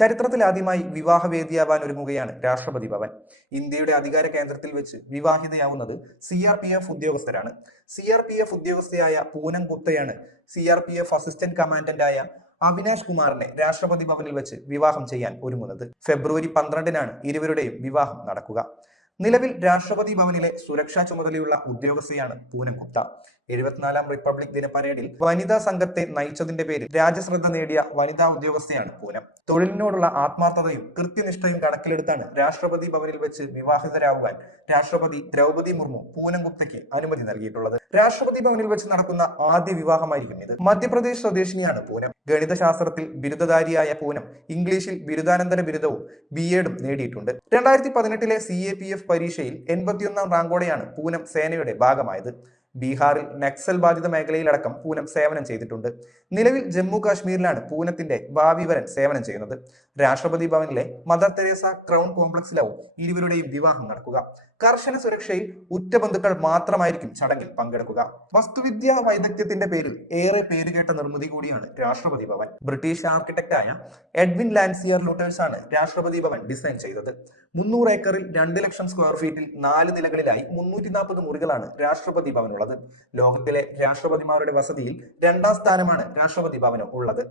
ചരിത്രത്തിലാദ്യമായി വിവാഹവേദിയാവാൻ ഒരുങ്ങുകയാണ് രാഷ്ട്രപതി ഭവൻ. ഇന്ത്യയുടെ അധികാര കേന്ദ്രത്തിൽ വെച്ച് വിവാഹിതയാവുന്നത് സി ആർ പി എഫ് ഉദ്യോഗസ്ഥരാണ്. സി ആർ പി എഫ് ഉദ്യോഗസ്ഥയായ Poonam ഗുപ്തയാണ് C R P F assistant കമാൻഡന്റായ Avinash കുമാറിനെ രാഷ്ട്രപതി ഭവനിൽ വെച്ച് വിവാഹം ചെയ്യാൻ ഒരുങ്ങുന്നത്. ഫെബ്രുവരി പന്ത്രണ്ടിനാണ് ഇരുവരുടെയും വിവാഹം നടക്കുക. നിലവിൽ രാഷ്ട്രപതി ഭവനിലെ സുരക്ഷാ ചുമതലയുള്ള ഉദ്യോഗസ്ഥയാണ് പൂനം ഗുപ്ത. എഴുപത്തിനാലാം റിപ്പബ്ലിക് ദിന പരേഡിൽ വനിതാ സംഘത്തെ നയിച്ചതിന്റെ പേരിൽ രാജ്യശ്രദ്ധ നേടിയ വനിതാ ഉദ്യോഗസ്ഥയാണ് പൂനം. തൊഴിലിനോടുള്ള ആത്മാർത്ഥതയും കൃത്യനിഷ്ഠയും കണക്കിലെടുത്താണ് രാഷ്ട്രപതി ഭവനിൽ വെച്ച് വിവാഹിതരാകുവാൻ രാഷ്ട്രപതി ദ്രൗപതി മുർമു പൂനം ഗുപ്തയ്ക്ക് അനുമതി നൽകിയിട്ടുള്ളത്. രാഷ്ട്രപതി ഭവനിൽ വെച്ച് നടക്കുന്ന ആദ്യ വിവാഹമായിരിക്കും ഇത്. മധ്യപ്രദേശ് സ്വദേശിനിയാണ് പൂനം. ഗണിതശാസ്ത്രത്തിൽ ബിരുദധാരിയായ പൂനം ഇംഗ്ലീഷിൽ ബിരുദാനന്തര ബിരുദവും ബി എഡും നേടിയിട്ടുണ്ട്. രണ്ടായിരത്തി പതിനെട്ടിലെ സി എ പി എഫ് പരീക്ഷയിൽ എൺപത്തിയൊന്നാം റാങ്കോടെയാണ് പൂനം സേനയുടെ ഭാഗമായത്. ബീഹാറിൽ നക്സൽ ബാധിത മേഖലയിലടക്കം പൂനം സേവനം ചെയ്തിട്ടുണ്ട്. നിലവിൽ ജമ്മു കാശ്മീരിലാണ് പൂനത്തിന്റെ ഭാവി വരൻ സേവനം ചെയ്യുന്നത്. രാഷ്ട്രപതി ഭവനിലെ മദർ തെരേസ ക്രൗൺ കോംപ്ലക്സിലാവും ഇരുവരുടെയും വിവാഹം നടക്കുക. കർശന സുരക്ഷയിൽ ഉറ്റ ബന്ധുക്കൾ മാത്രമായിരിക്കും ചടങ്ങിൽ പങ്കെടുക്കുക. വസ്തുവിദ്യാ വൈദഗ്ധ്യത്തിന്റെ പേരിൽ ഏറെ പേരുകേട്ട നിർമ്മിതി കൂടിയാണ് രാഷ്ട്രപതി ഭവൻ. ബ്രിട്ടീഷ് ആർക്കിടെക്റ്റായ എഡ്വിൻ ലാൻസിയർ ലൂട്ടേഴ്സ് ആണ് രാഷ്ട്രപതി ഭവൻ ഡിസൈൻ ചെയ്തത്. മുന്നൂറ് ഏക്കറിൽ രണ്ട് ലക്ഷം സ്ക്വയർ ഫീറ്റിൽ നാല് നിലകളിലായി മുന്നൂറ്റി നാൽപ്പത് മുറികളാണ് രാഷ്ട്രപതി ഭവനുള്ളത്. ലോകത്തിലെ രാഷ്ട്രപതിമാരുടെ വസതിയിൽ രണ്ടാം സ്ഥാനമാണ് രാഷ്ട്രപതി ഭവന് ഉള്ളത്.